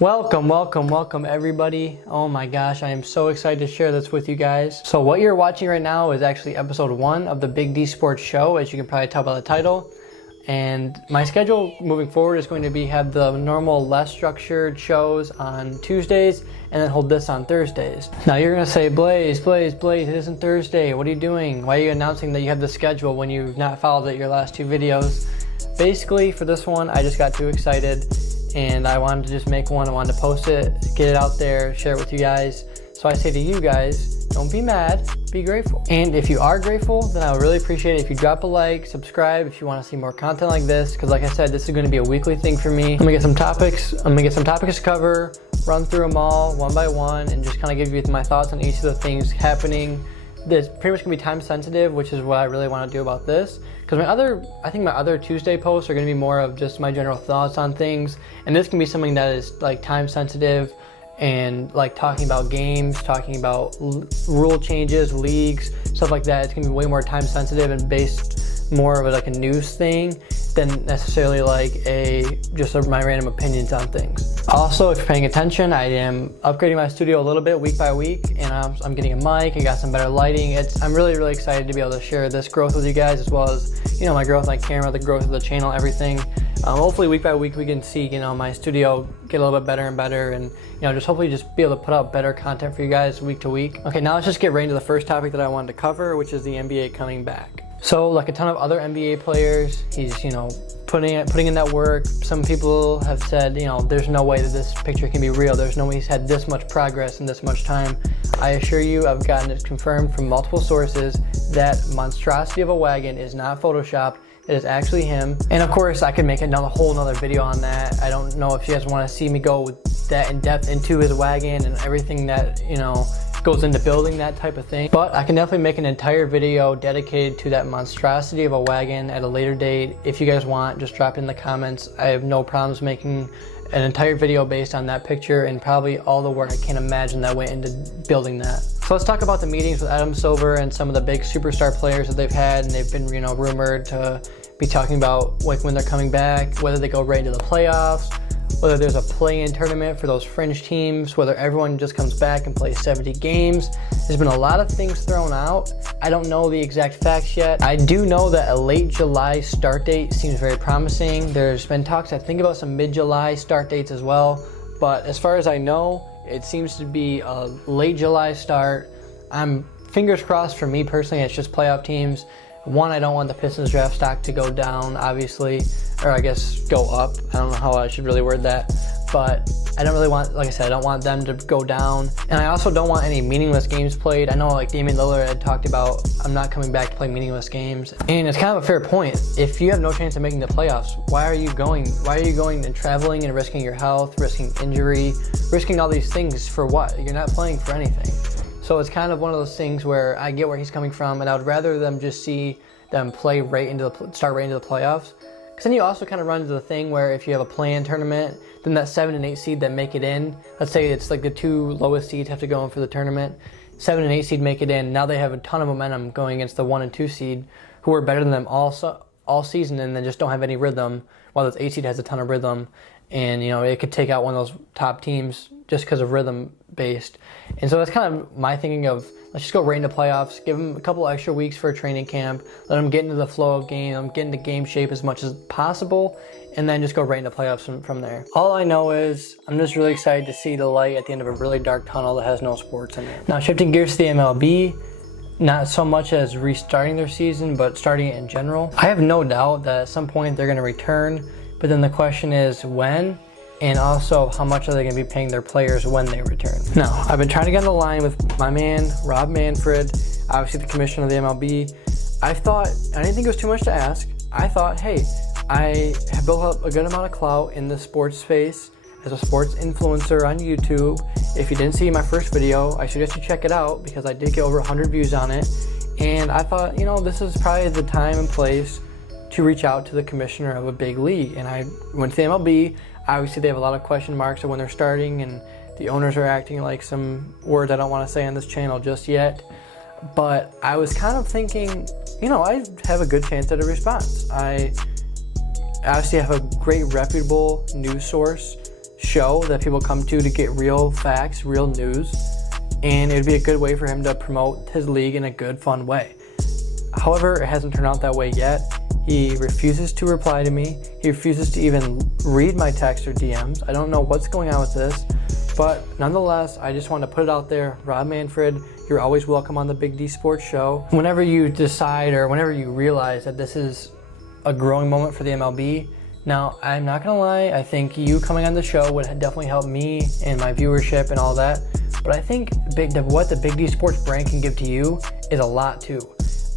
Welcome everybody. Oh my gosh, I am so excited to share this with you guys. So what you're watching right now is actually episode 1 of the Big D Sports Show, as you can probably tell by the title. And my schedule moving forward is going to be have the normal, less structured shows on Tuesdays and then hold this on Thursdays. Now you're gonna say, Blaze, it isn't Thursday. What are you doing? Why are you announcing that you have the schedule when you've not followed it your last 2 videos? Basically, for this one, I just got too excited and I wanted to just make one. I wanted to post it, get it out there, share it with you guys. So I say to you guys, don't be mad, be grateful. And if you are grateful, then I would really appreciate it if you drop a like, subscribe if you want to see more content like this, because like I said, this is going to be a weekly thing for me. I'm gonna get some topics to cover, run through them all one by one, and just kind of give you my thoughts on each of the things happening. This pretty much gonna be time sensitive, which is what I really want to do about this. Because I think my other Tuesday posts are gonna be more of just my general thoughts on things, and this can be something that is like time sensitive and like talking about games, talking about rule changes, leagues, stuff like that. It's gonna be way more time sensitive and based more of like a news thing than necessarily like my random opinions on things. Also, if you're paying attention, I am upgrading my studio a little bit week by week, and I'm getting a mic, I got some better lighting. I'm really excited to be able to share this growth with you guys, as well as, you know, my growth on camera, the growth of the channel, everything. Hopefully week by week we can see, you know, my studio get a little bit better and better, and, you know, just hopefully just be able to put out better content for you guys week to week. Okay, now let's just get right into the first topic that I wanted to cover, which is the NBA coming back. So like a ton of other NBA players, he's, you know, putting in that work. Some people have said, you know, there's no way that this picture can be real. There's no way he's had this much progress in this much time. I assure you, I've gotten it confirmed from multiple sources that monstrosity of a wagon is not Photoshopped. It is actually him. And of course, I could make a whole nother video on that. I don't know if you guys want to see me go that in depth into his wagon and everything that, you know, goes into building that type of thing. But I can definitely make an entire video dedicated to that monstrosity of a wagon at a later date. If you guys want, just drop it in the comments. I have no problems making an entire video based on that picture and probably all the work I can imagine that went into building that. So let's talk about the meetings with Adam Silver and some of the big superstar players that they've had, and they've been, you know, rumored to be talking about like when they're coming back, whether they go right into the playoffs, whether there's a play-in tournament for those fringe teams, whether everyone just comes back and plays 70 games. There's been a lot of things thrown out. I don't know the exact facts yet. I do know that a late July start date seems very promising. There's been talks, I think, about some mid-July start dates as well. But as far as I know, it seems to be a late July start. I'm fingers crossed for me personally, it's just playoff teams. One, I don't want the Pistons draft stock to go down, obviously, or I guess go up. I don't know how I should really word that, but I don't really want, like I said, I don't want them to go down. And I also don't want any meaningless games played. I know like Damian Lillard had talked about, I'm not coming back to play meaningless games. And it's kind of a fair point. If you have no chance of making the playoffs, why are you going and traveling and risking your health, risking injury, risking all these things for what? You're not playing for anything. So it's kind of one of those things where I get where he's coming from, and I would rather them just see them play start right into the playoffs. Because then you also kind of run into the thing where if you have a play-in tournament, then that 7 and 8 seed that make it in, let's say it's like the 2 lowest seeds have to go in for the tournament, 7 and 8 seed make it in, now they have a ton of momentum going against the 1 and 2 seed, who are better than them all season and then just don't have any rhythm, while this 8 seed has a ton of rhythm. And, you know, it could take out one of those top teams just because of rhythm based. And so that's kind of my thinking of, let's just go right into playoffs, give them a couple extra weeks for a training camp, let them get into the flow of game, get into game shape as much as possible, and then just go right into playoffs from there. All I know is I'm just really excited to see the light at the end of a really dark tunnel that has no sports in it. Now, shifting gears to the MLB, not so much as restarting their season, but starting it in general. I have no doubt that at some point they're going to return, but then the question is when, and also how much are they going to be paying their players when they return. Now, I've been trying to get on the line with my man, Rob Manfred, obviously the commissioner of the MLB. I didn't think it was too much to ask. I thought, hey, I have built up a good amount of clout in the sports space as a sports influencer on YouTube. If you didn't see my first video, I suggest you check it out because I did get over 100 views on it. And I thought, you know, this is probably the time and place to reach out to the commissioner of a big league. And I went to the MLB. Obviously, they have a lot of question marks of when they're starting, and the owners are acting like some words I don't want to say on this channel just yet. But I was kind of thinking, you know, I have a good chance at a response. I obviously have a great reputable news source show that people come to get real facts, real news, and it'd be a good way for him to promote his league in a good, fun way. However, it hasn't turned out that way yet. He refuses to reply to me. He refuses to even read my text or DMs. I don't know what's going on with this, but nonetheless, I just want to put it out there. Rob Manfred, you're always welcome on the Big D Sports Show. Whenever you decide or whenever you realize that this is a growing moment for the MLB, now, I'm not gonna lie, I think you coming on the show would definitely help me and my viewership and all that, but I think what the Big D Sports brand can give to you is a lot too.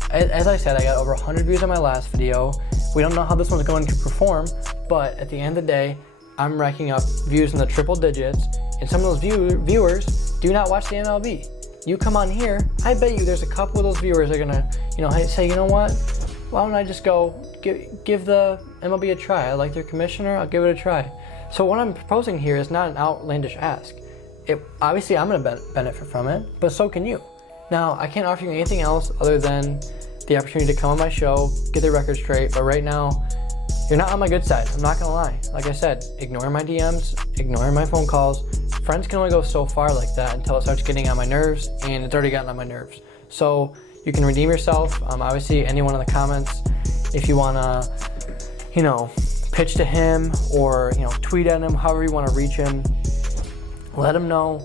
As I said, I got over 100 views on my last video. We don't know how this one's going to perform, but at the end of the day, I'm racking up views in the triple digits, and some of those viewers do not watch the MLB. You come on here, I bet you there's a couple of those viewers that are gonna, say, you know what? Why don't I just go give the MLB a try? I like their commissioner, I'll give it a try. So what I'm proposing here is not an outlandish ask. Obviously, I'm gonna benefit from it, but so can you. Now, I can't offer you anything else other than the opportunity to come on my show, get the record straight, but right now, you're not on my good side. I'm not gonna lie. Like I said, ignore my DMs, ignore my phone calls. Friends can only go so far like that until it starts getting on my nerves, and it's already gotten on my nerves. So you can redeem yourself. Obviously, anyone in the comments, if you wanna, pitch to him or, tweet at him, however you wanna reach him, let him know.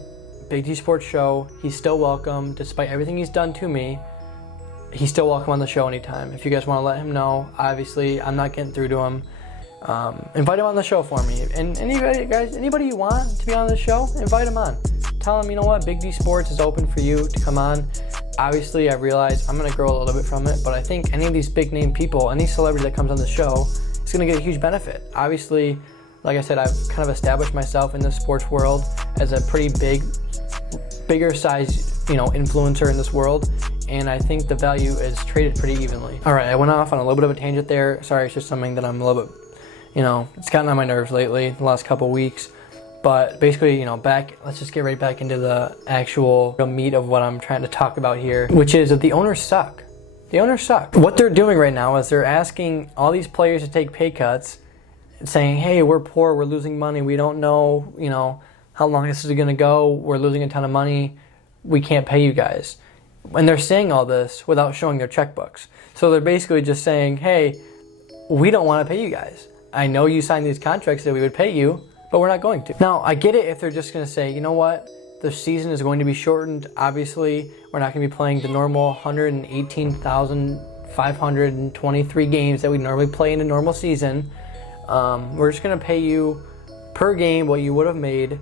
Big D Sports Show, he's still welcome. Despite everything he's done to me, he's still welcome on the show anytime. If you guys want to let him know, obviously, I'm not getting through to him. Invite him on the show for me. And anybody you want to be on the show, invite him on. Tell him, you know what, Big D Sports is open for you to come on. Obviously, I realize I'm going to grow a little bit from it, but I think any of these big name people, any celebrity that comes on the show is going to get a huge benefit. Obviously, like I said, I've kind of established myself in the sports world as a pretty bigger size, influencer in this world, and I think the value is traded pretty evenly. All right, I went off on a little bit of a tangent there. Sorry, it's just something that I'm a little bit, it's gotten on my nerves lately, the last couple weeks. But basically, let's just get right back into the actual meat of what I'm trying to talk about here, which is that the owners suck. The owners suck. What they're doing right now is they're asking all these players to take pay cuts, saying, hey, we're poor, we're losing money, we don't know, how long this is gonna go, we're losing a ton of money, we can't pay you guys. And they're saying all this without showing their checkbooks. So they're basically just saying, hey, we don't wanna pay you guys. I know you signed these contracts that we would pay you, but we're not going to. Now, I get it if they're just gonna say, you know what, the season is going to be shortened. Obviously, we're not gonna be playing the normal 118,523 games that we normally play in a normal season. We're just gonna pay you per game what you would have made,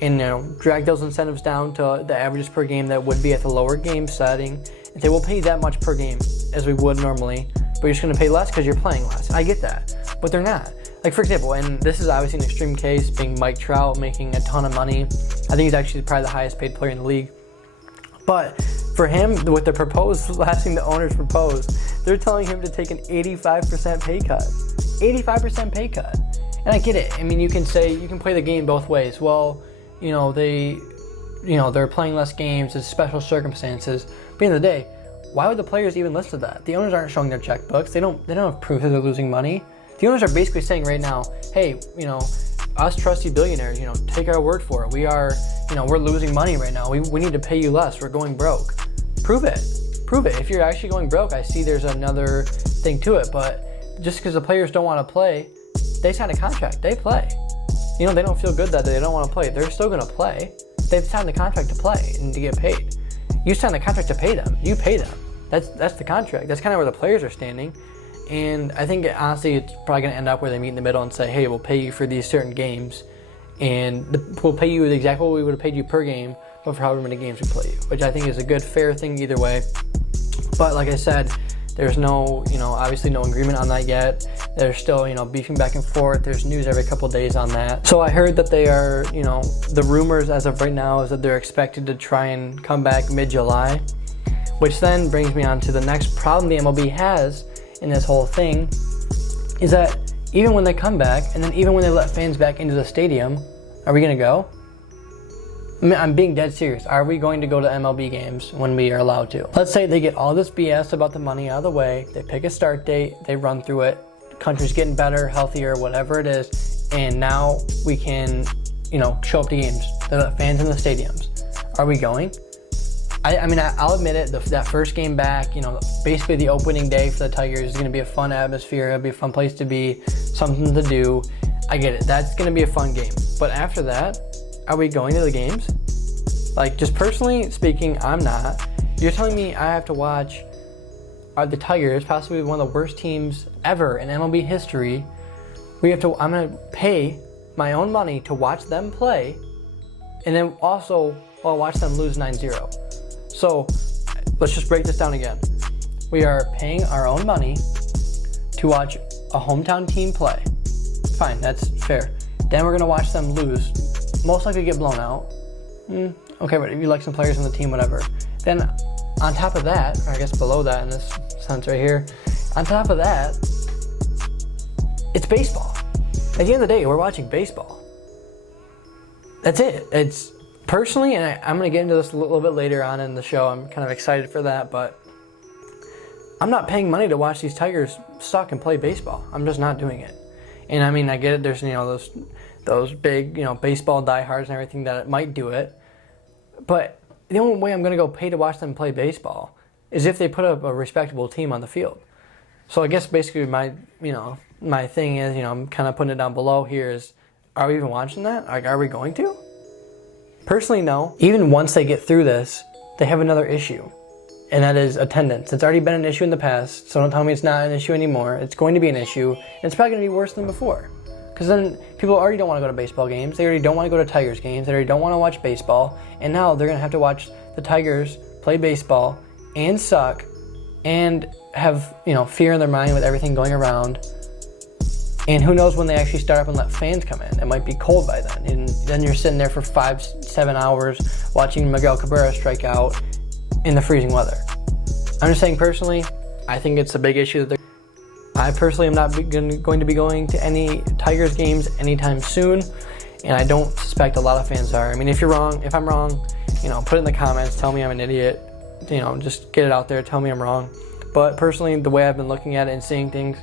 and drag those incentives down to the averages per game that would be at the lower game setting, and say we'll pay you that much per game as we would normally, but you're just gonna pay less because you're playing less. I get that, but they're not. Like, for example, and this is obviously an extreme case, being Mike Trout making a ton of money. I think he's actually probably the highest paid player in the league. But for him, with the last thing the owners proposed, they're telling him to take an 85% pay cut. 85% pay cut. And I get it. I mean, you can play the game both ways. Well, they're playing less games, it's special circumstances. But at the end of the day, why would the players even listen to that? The owners aren't showing their checkbooks. They don't have proof that they're losing money. The owners are basically saying right now, hey, us trusty billionaires, take our word for it. We are, we're losing money right now. We need to pay you less. We're going broke. Prove it. If you're actually going broke, I see there's another thing to it. But just because the players don't want to play, they sign a contract. They play. They don't feel good that they don't want to play. They're still going to play. They've signed the contract to play and to get paid. You signed the contract to pay them. You pay them. That's the contract. That's kind of where the players are standing. And I think, honestly, it's probably going to end up where they meet in the middle and say, hey, we'll pay you for these certain games, and we'll pay you exactly what we would have paid you per game, but for however many games we play you, which I think is a good, fair thing either way. But like I said, there's no, obviously no agreement on that yet. They're still, beefing back and forth. There's news every couple days on that. So I heard that they are, the rumors as of right now is that they're expected to try and come back mid-July, which then brings me on to the next problem the MLB has in this whole thing, is that even when they come back, and then even when they let fans back into the stadium, are we gonna go? I mean, I'm being dead serious. Are we going to go to MLB games when we are allowed to? Let's say they get all this BS about the money out of the way, they pick a start date, they run through it, the country's getting better, healthier, whatever it is, and now we can, show up to games. The fans in the stadiums. Are we going? I mean, I'll admit it, that first game back, basically the opening day for the Tigers is going to be a fun atmosphere. It'll be a fun place to be, something to do. I get it. That's going to be a fun game. But after that, are we going to the games? Like, just personally speaking, I'm not. You're telling me I have to watch the Tigers, possibly one of the worst teams ever in MLB history. I'm going to pay my own money to watch them play, and then also watch them lose 9-0. So let's just break this down again. We are paying our own money to watch a hometown team play. Fine, that's fair. Then we're going to watch them lose, most likely get blown out. Okay, but if you like some players on the team, whatever. Then on top of that, or I guess below that in this sense right here, on top of that, it's baseball. At the end of the day, we're watching baseball. That's it. It's personally, and I'm going to get into this a little bit later on in the show. I'm kind of excited for that, but I'm not paying money to watch these Tigers suck and play baseball. I'm just not doing it. And I mean, I get it. There's, those big, baseball diehards and everything that might do it. But the only way I'm going to go pay to watch them play baseball is if they put up a respectable team on the field. So I guess basically my thing is, I'm kind of putting it down below here is, are we even watching that? Like, are we going to? Personally, no. Even once they get through this, they have another issue, and that is attendance. It's already been an issue in the past, so don't tell me it's not an issue anymore. It's going to be an issue, and it's probably going to be worse than before. Because then people already don't want to go to baseball games. They already don't want to go to Tigers games. They already don't want to watch baseball. And now they're going to have to watch the Tigers play baseball and suck and have, fear in their mind with everything going around. And who knows when they actually start up and let fans come in. It might be cold by then. And then you're sitting there for 5-7 hours watching Miguel Cabrera strike out in the freezing weather. I'm just saying personally, I think it's a big issue that I personally am not going to be going to any Tigers games anytime soon, and I don't suspect a lot of fans are. I mean, if I'm wrong, put it in the comments, tell me I'm an idiot, just get it out there, tell me I'm wrong. But personally, the way I've been looking at it and seeing things,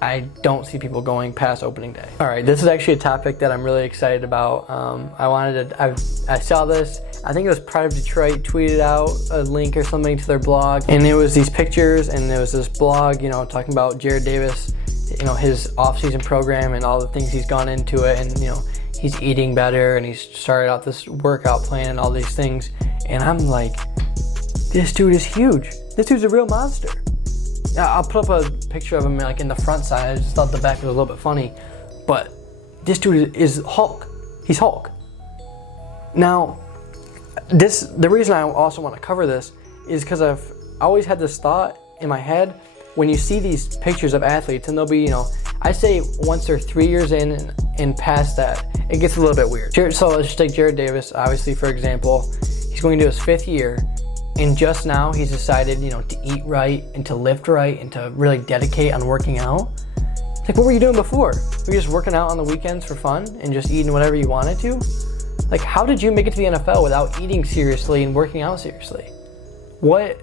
I don't see people going past opening day. All right, this is actually a topic that I'm really excited about. I saw this, I think it was Pride of Detroit tweeted out a link or something to their blog, and it was these pictures, and there was this blog, talking about Jarrad Davis, his off-season program and all the things he's gone into it, and he's eating better, and he's started out this workout plan and all these things, and I'm like, this dude is huge. This dude's a real monster. I'll put up a picture of him in the front side. I just thought the back was a little bit funny, but this dude is Hulk. He's Hulk. Now, the reason I also want to cover this is because I've always had this thought in my head when you see these pictures of athletes, and they'll be, I say once they're 3 years in and past that, it gets a little bit weird. So let's just take Jarrad Davis, obviously, for example. He's going to his 5th year, and just now he's decided, to eat right and to lift right and to really dedicate on working out. Like, what were you doing before? Were you just working out on the weekends for fun and just eating whatever you wanted to? Like, how did you make it to the NFL without eating seriously and working out seriously? What,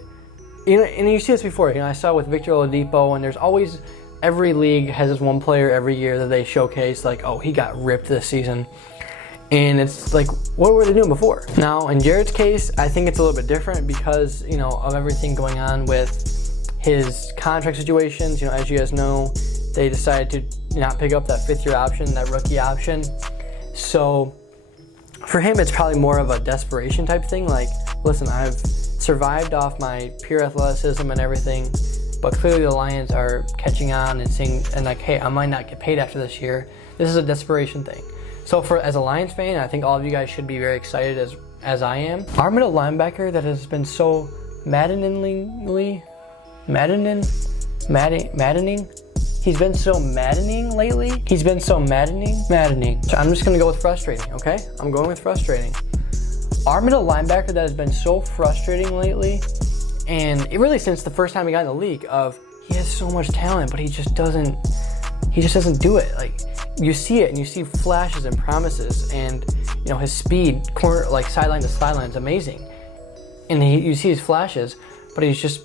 and you see this before, I saw with Victor Oladipo, and there's always, every league has this one player every year that they showcase, like, oh, he got ripped this season. And it's like, what were they doing before? Now, in Jarrad's case, I think it's a little bit different because, of everything going on with his contract situations. As you guys know, they decided to not pick up that 5th-year option, that rookie option. So for him, it's probably more of a desperation type thing. Like, listen, I've survived off my pure athleticism and everything, but clearly the Lions are catching on and saying, and like, hey, I might not get paid after this year. This is a desperation thing. So as a Lions fan, I think all of you guys should be very excited as I am. Our middle linebacker that has been so maddening. He's been so maddening lately. He's been so maddening. So I'm just gonna go with frustrating, okay? I'm going with frustrating. Our middle linebacker that has been so frustrating lately, and it really since the first time he got in the league, he has so much talent, but he just doesn't do it. Like, you see it, and you see flashes and promises, and his speed, sideline to sideline, is amazing. And you see his flashes, but he's just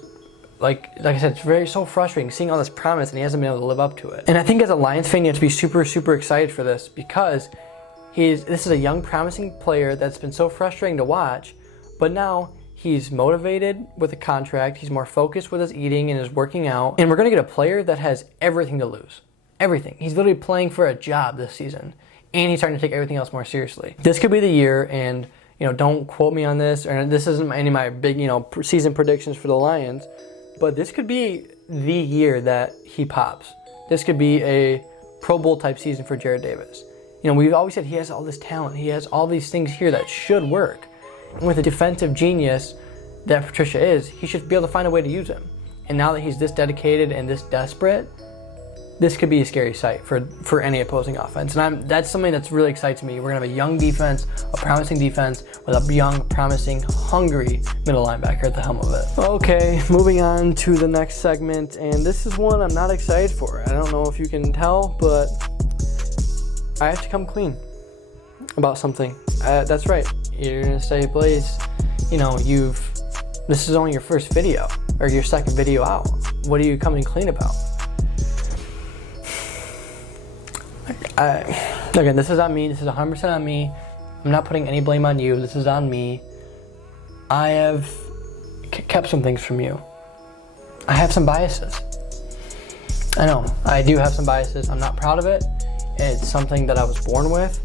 like I said, it's so frustrating seeing all this promise and he hasn't been able to live up to it. And I think as a Lions fan, you have to be super, super excited for this, because this is a young, promising player that's been so frustrating to watch, but now he's motivated with a contract, he's more focused with his eating and his working out, and we're going to get a player that has everything to lose. Everything. He's literally playing for a job this season, and he's starting to take everything else more seriously. This could be the year, and don't quote me on this, or this isn't any of my big, season predictions for the Lions, but this could be the year that he pops. This could be a Pro Bowl type season for Jarrad Davis. We've always said he has all this talent. He has all these things here that should work. And with the defensive genius that Patricia is, he should be able to find a way to use him. And now that he's this dedicated and this desperate, this could be a scary sight for any opposing offense. And that's something that's really excites me. We're going to have a young defense, a promising defense, with a young, promising, hungry middle linebacker at the helm of it. Okay, moving on to the next segment. And this is one I'm not excited for. I don't know if you can tell, but I have to come clean about something. That's right. You're going to say, Blase, this is only your first video, or your second video out. What are you coming clean about? Again, this is on me. This is 100% on me. I'm not putting any blame on you. This is on me. I have kept some things from you. I have some biases. I know. I do have some biases. I'm not proud of it. It's something that I was born with.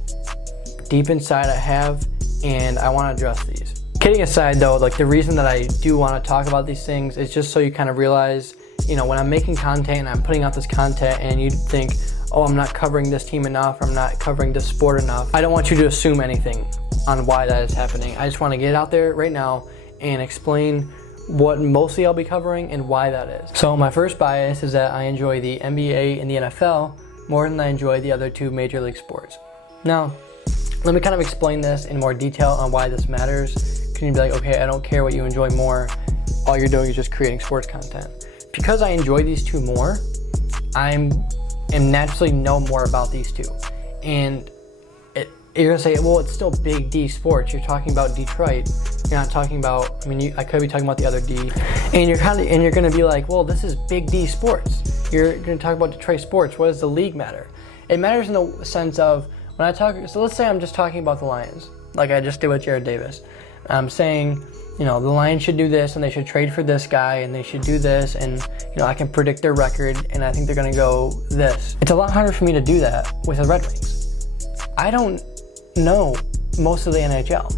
Deep inside I have, and I want to address these. Kidding aside though, the reason that I do want to talk about these things is just so you kind of realize, when I'm making content and I'm putting out this content and you think, oh, I'm not covering this team enough, I'm not covering this sport enough, I don't want you to assume anything on why that is happening. I just want to get it out there right now and explain what mostly I'll be covering and why that is. So my first bias is that I enjoy the NBA and the NFL more than I enjoy the other two major league sports. Now, let me kind of explain this in more detail on why this matters. Can you be like, okay, I don't care what you enjoy more, all you're doing is just creating sports content. Because I enjoy these two more, and naturally know more about these two. And you're gonna say, well, it's still Big D sports. You're talking about Detroit. You're not talking about, I could be talking about the other D. And you're gonna be like, well, this is Big D sports. You're gonna talk about Detroit sports. What does the league matter? It matters in the sense of, when I talk, so let's say I'm just talking about the Lions, like I just did with Jarrad Davis. I'm saying, the Lions should do this, and they should trade for this guy, and they should do this, and I can predict their record, and I think they're gonna go this. It's a lot harder for me to do that with the Red Wings. I don't know most of the NHL.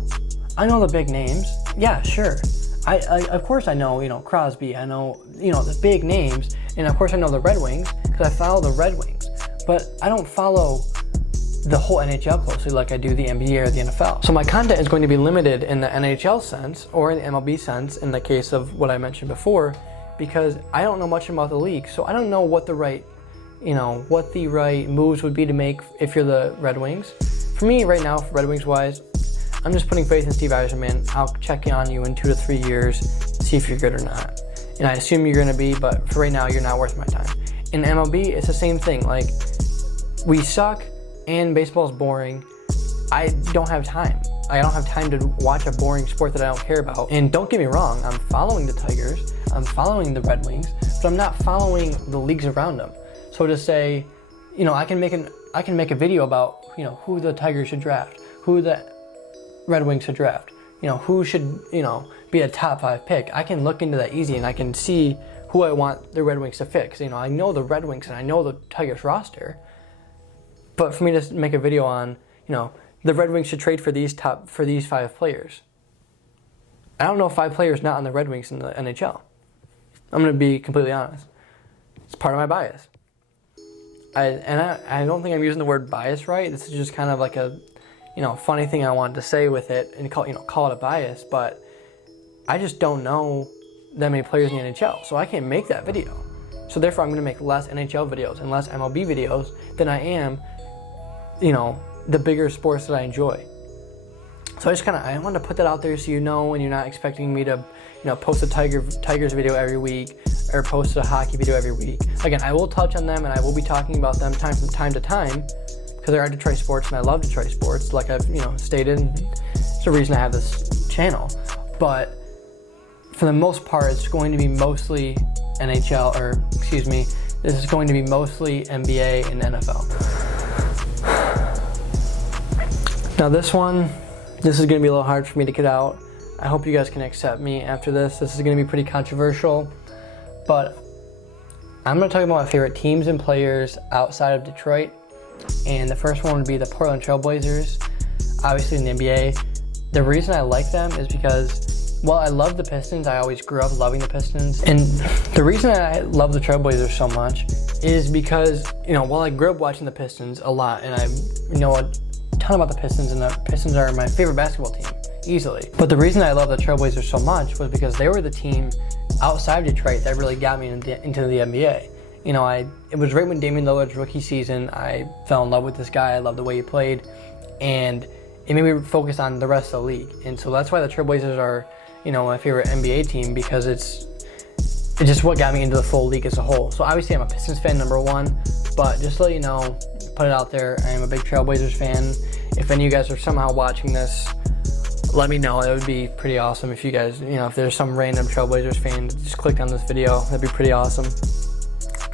I know the big names. Yeah, sure. I of course I know, Crosby. I know, the big names, and of course I know the Red Wings because I follow the Red Wings. But I don't follow the whole NHL closely like I do the NBA or the NFL. So my content is going to be limited in the NHL sense or in the MLB sense in the case of what I mentioned before, because I don't know much about the league. So I don't know what the right moves would be to make if you're the Red Wings. For me right now, for Red Wings wise, I'm just putting faith in Steve Yzerman. I'll check in on you in 2 to 3 years, see if you're good or not. And I assume you're going to be, but for right now, you're not worth my time. In MLB, it's the same thing. We suck, and baseball's boring. I don't have time. I don't have time to watch a boring sport that I don't care about. And don't get me wrong, I'm following the Tigers, I'm following the Red Wings, but I'm not following the leagues around them. So to say, I can make a video about, who the Tigers should draft, who the Red Wings should draft, who should, be a top 5 pick. I can look into that easy, and I can see who I want the Red Wings to fix. I know the Red Wings and I know the Tigers roster. But for me to make a video on, the Red Wings should trade for these 5 players. I don't know 5 players not on the Red Wings in the NHL. I'm going to be completely honest. It's part of my bias. I don't think I'm using the word bias right. This is just kind of like a, funny thing I wanted to say with it and call it a bias. But I just don't know that many players in the NHL, so I can't make that video. So therefore, I'm going to make less NHL videos and less MLB videos than I am, the bigger sports that I enjoy. So I wanted to put that out there so and you're not expecting me to, post a Tigers video every week or post a hockey video every week. Again, I will touch on them and I will be talking about them from time to time because they are Detroit sports and I love Detroit sports, like I've stated. It's the reason I have this channel. But for the most part, it's going to be mostly NHL, or excuse me, this is going to be mostly NBA and NFL. Now this is going to be a little hard for me to get out. I hope you guys can accept me after this. This is going to be pretty controversial, but I'm going to talk about my favorite teams and players outside of Detroit. And the first one would be the Portland Trail Blazers, obviously in the NBA. The reason I like them is because, well, I love the Pistons. I always grew up loving the Pistons. And the reason I love the Trail Blazers so much is because, while I grew up watching the Pistons a lot, and I know a ton about the Pistons, and the Pistons are my favorite basketball team, easily. But the reason I love the Trail Blazers so much was because they were the team outside of Detroit that really got me into the NBA. It was right when Damian Lillard's rookie season. I fell in love with this guy. I loved the way he played, and it made me focus on the rest of the league. And so that's why the Trailblazers are, my favorite NBA team, because it's just what got me into the full league as a whole. So obviously I'm a Pistons fan, number one, but just to let you know, put it out there, I am a big Trailblazers fan. If any of you guys are somehow watching this, let me know. It would be pretty awesome if you guys, if there's some random Trailblazers fan, just clicked on this video. That'd be pretty awesome.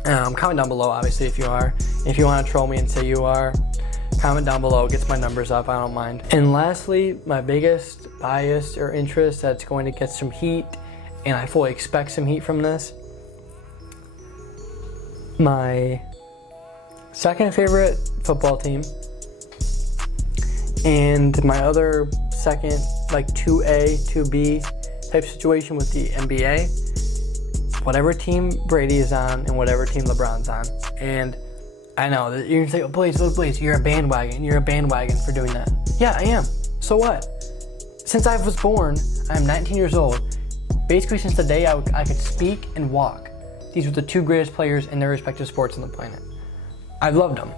Comment down below, obviously, if you are. If you want to troll me and say you are, comment down below. It gets my numbers up. I don't mind. And lastly, my biggest bias or interest that's going to get some heat, and I fully expect some heat from this. My second favorite football team, and my other second, like 2A, 2B type situation with the NBA. Whatever team Brady is on and whatever team LeBron's on. And I know that you're gonna say, Blaze, you're a bandwagon for doing that. Yeah, I am. So what? Since I was born, I'm 19 years old. Basically since the day I could speak and walk. These were the two greatest players in their respective sports on the planet. I've loved them.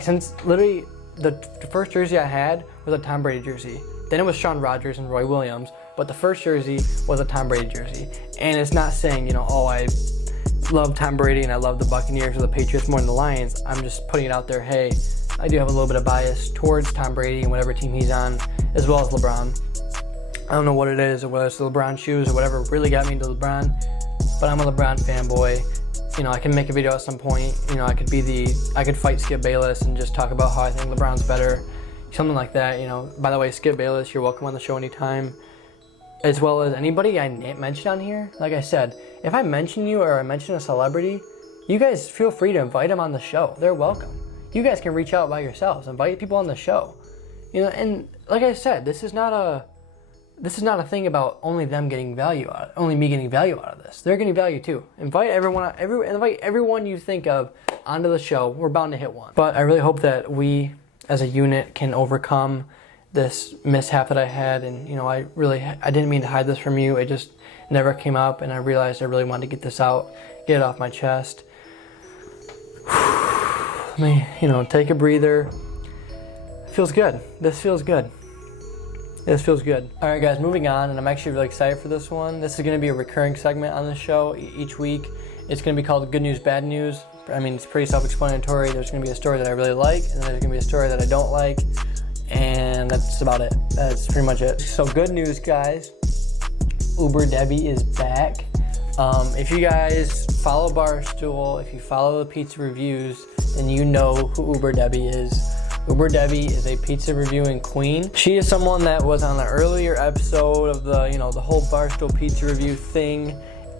Since literally the first jersey I had was a Tom Brady jersey. Then it was Shawn Rodgers and Roy Williams. But the first jersey was a Tom Brady jersey. And it's not saying, I love Tom Brady and I love the Buccaneers or the Patriots more than the Lions. I'm just putting it out there, hey, I do have a little bit of bias towards Tom Brady and whatever team he's on, as well as LeBron. I don't know what it is, or whether it's the LeBron shoes or whatever really got me into LeBron, but I'm a LeBron fanboy. I can make a video at some point. I could fight Skip Bayless and just talk about how I think LeBron's better, something like that. By the way, Skip Bayless, you're welcome on the show anytime. As well as anybody I mentioned on here. Like I said, if I mention you or I mention a celebrity, you guys feel free to invite them on the show. They're welcome. You guys can reach out by yourselves, invite people on the show. And like I said, this is not a thing about only them getting value out of it, only me getting value out of this. They're getting value too. Invite everyone you think of onto the show. We're bound to hit one. But I really hope that we as a unit can overcome this mishap that I had, and I didn't mean to hide this from you. It just never came up, and I realized I really wanted to get this out, get it off my chest. Let me, take a breather. It feels good. This feels good. This feels good. All right, guys, moving on, and I'm actually really excited for this one. This is going to be a recurring segment on the show each week. It's going to be called Good News, Bad News. It's pretty self-explanatory. There's going to be a story that I really like, and then there's going to be a story that I don't like. And that's about it. That's pretty much it. So good news, guys. Uber Debbie is back. If you guys follow Barstool, if you follow the pizza reviews, then you know who Uber Debbie is. Uber Debbie is a pizza reviewing queen. She is someone that was on the earlier episode of the whole Barstool pizza review thing.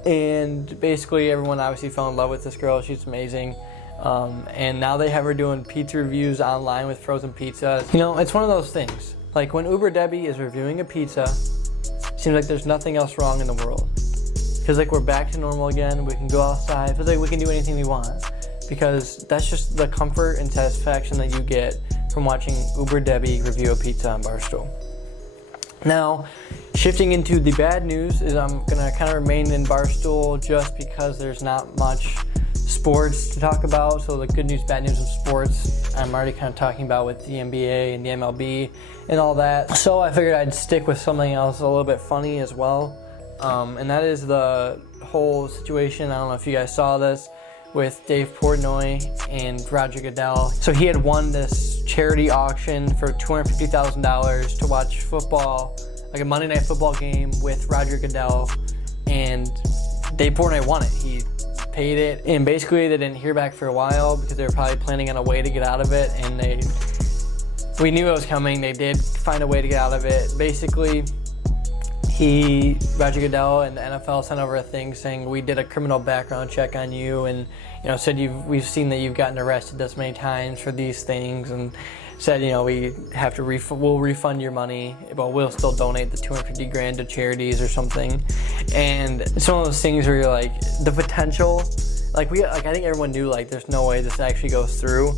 And basically everyone obviously fell in love with this girl. She's amazing. And now they have her doing pizza reviews online with frozen pizzas. It's one of those things. Like when Uber Debbie is reviewing a pizza, seems like there's nothing else wrong in the world. Feels like we're back to normal again. We can go outside. Feels like we can do anything we want. Because that's just the comfort and satisfaction that you get from watching Uber Debbie review a pizza on Barstool. Now, shifting into the bad news is I'm going to kind of remain in Barstool just because there's not much sports to talk about. So the good news, bad news of sports, I'm already kind of talking about with the NBA and the MLB and all that. So I figured I'd stick with something else a little bit funny as well. And that is the whole situation. I don't know if you guys saw this with Dave Portnoy and Roger Goodell. So he had won this charity auction for $250,000 to watch football, like a Monday Night Football game with Roger Goodell. and Portnoy won it. He paid it, and basically they didn't hear back for a while because they were probably planning on a way to get out of it, and we knew it was coming. They did find a way to get out of it. Basically, Roger Goodell and the NFL sent over a thing saying, we did a criminal background check on you, and said we've seen that you've gotten arrested this many times for these things, and said we have to we'll refund your money, but we'll still donate the $250,000 to charities or something. And it's one of those things where you're like, the potential, I think everyone knew there's no way this actually goes through,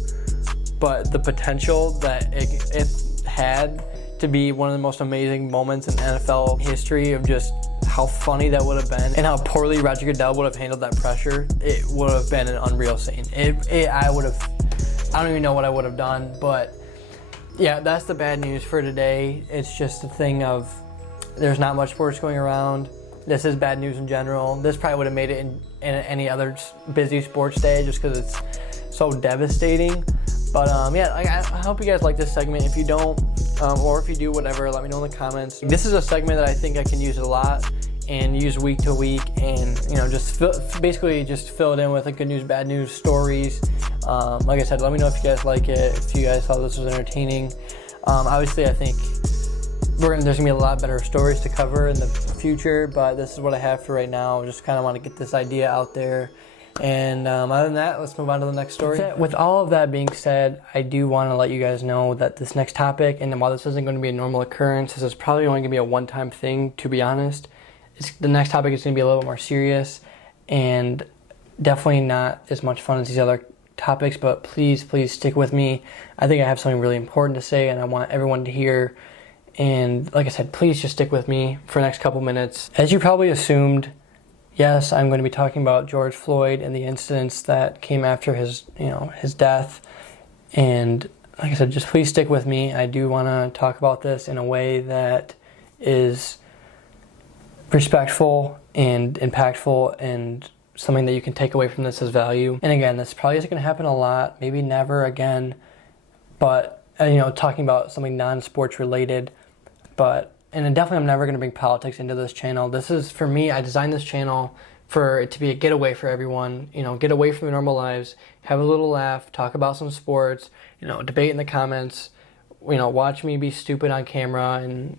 but the potential that it had to be one of the most amazing moments in NFL history of just how funny that would have been and how poorly Roger Goodell would have handled that pressure, it would have been an unreal scene. I don't even know what I would have done, but yeah, that's the bad news for today. It's just a thing of there's not much sports going around. This is bad news in general. This probably would have made it in any other busy sports day just because it's so devastating. But yeah, I hope you guys like this segment. If you don't, or if you do, whatever, let me know in the comments. This is a segment that I think I can use a lot and use week to week, and just basically fill it in with good news, bad news stories. Like I said, let me know if you guys like it, if you guys thought this was entertaining. Obviously, I think there's gonna be a lot better stories to cover in the future, but this is what I have for right now. I just kind of want to get this idea out there. And other than that, let's move on to the next story. With all of that being said, I do want to let you guys know that this next topic, and while this isn't going to be a normal occurrence, this is probably only going to be a one-time thing, to be honest. The next topic is going to be a little bit more serious and definitely not as much fun as these other topics, but please stick with me. I think I have something really important to say, and I want everyone to hear. And like I said, please just stick with me for the next couple minutes. As you probably assumed, yes, I'm going to be talking about George Floyd and the incidents that came after his death. And like I said, just please stick with me. I do want to talk about this in a way that is respectful and impactful and something that you can take away from this as value. And again, this probably isn't going to happen a lot, maybe never again, but talking about something non-sports related, and definitely I'm never going to bring politics into this channel. This is, for me, I designed this channel for it to be a getaway for everyone, get away from their normal lives, have a little laugh, talk about some sports, debate in the comments, watch me be stupid on camera, and,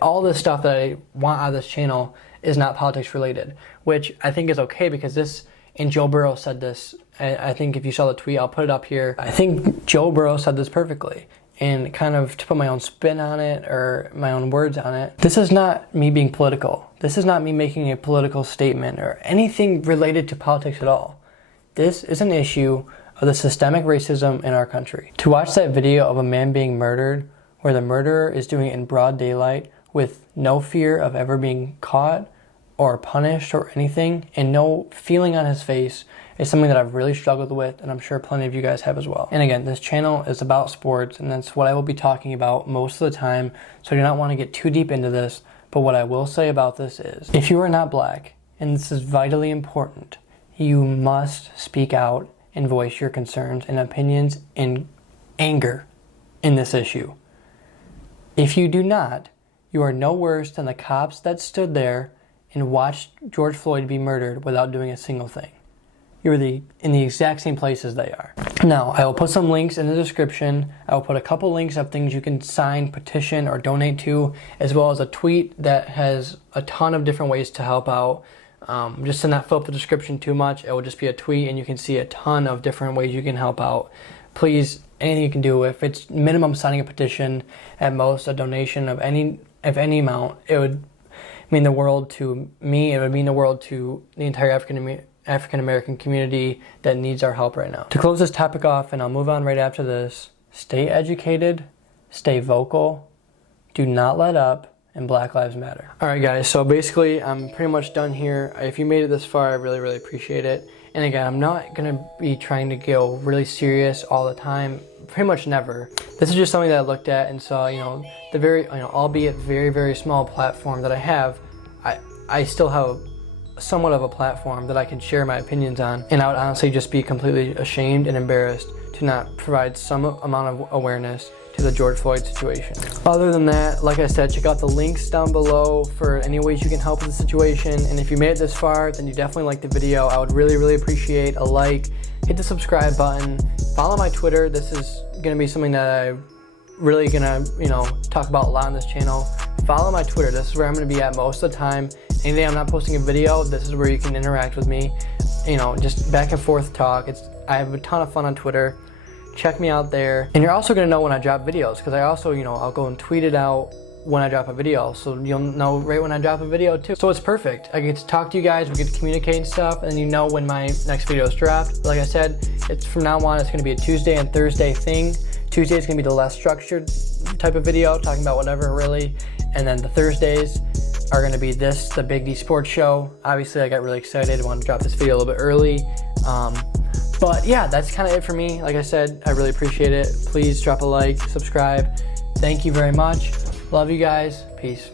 all this stuff that I want out of this channel is not politics related, which I think is okay because and Joe Burrow said this, I think if you saw the tweet, I'll put it up here. I think Joe Burrow said this perfectly. And kind of to put my own spin on it or my own words on it, this is not me being political. This is not me making a political statement or anything related to politics at all. This is an issue of the systemic racism in our country. To watch that video of a man being murdered, where the murderer is doing it in broad daylight with no fear of ever being caught or punished or anything, and no feeling on his face, is something that I've really struggled with, and I'm sure plenty of you guys have as well. And again, this channel is about sports, and that's what I will be talking about most of the time, so I do not want to get too deep into this, but what I will say about this is, if you are not black, and this is vitally important, you must speak out and voice your concerns and opinions and anger in this issue. If you do not, you are no worse than the cops that stood there and watched George Floyd be murdered without doing a single thing. You're in the exact same place as they are. Now, I will put some links in the description. I will put a couple links of things you can sign, petition, or donate to, as well as a tweet that has a ton of different ways to help out. Just to not fill up the description too much, it will just be a tweet, and you can see a ton of different ways you can help out. Please, anything you can do. If it's minimum signing a petition, at most a donation of any amount, it would mean the world to me. It would mean the world to the entire African-American community that needs our help right now. To close this topic off, and I'll move on right after this, stay educated, stay vocal, do not let up, and Black Lives Matter. Alright guys, so basically I'm pretty much done here. If you made it this far, I really appreciate it. And again, I'm not going to be trying to go really serious all the time, pretty much never. This is just something that I looked at and saw, the very, albeit very small platform that I have, I still have somewhat of a platform that I can share my opinions on, and I would honestly just be completely ashamed and embarrassed to not provide some amount of awareness to the George Floyd situation. Other than that, like I said, check out the links down below for any ways you can help with the situation. And if you made it this far, then you definitely liked the video. I would really, really appreciate a like. Hit the subscribe button. Follow my Twitter. This is gonna be something that I'm really gonna, talk about a lot on this channel. Follow my Twitter. This is where I'm gonna be at most of the time. Anything I'm not posting a video, this is where you can interact with me. Just back and forth talk. I have a ton of fun on Twitter. Check me out there. And you're also gonna know when I drop videos, because I also, I'll go and tweet it out when I drop a video. So you'll know right when I drop a video too. So it's perfect. I get to talk to you guys, we get to communicate and stuff, and you know when my next video is dropped. Like I said, it's from now on, it's gonna be a Tuesday and Thursday thing. Tuesday is gonna be the less structured type of video, talking about whatever really. And then the Thursdays are gonna be the Big D Sports Show. Obviously I got really excited. I wanted to drop this video a little bit early. But yeah, that's kind of it for me. Like I said, I really appreciate it. Please drop a like, subscribe. Thank you very much. Love you guys. Peace.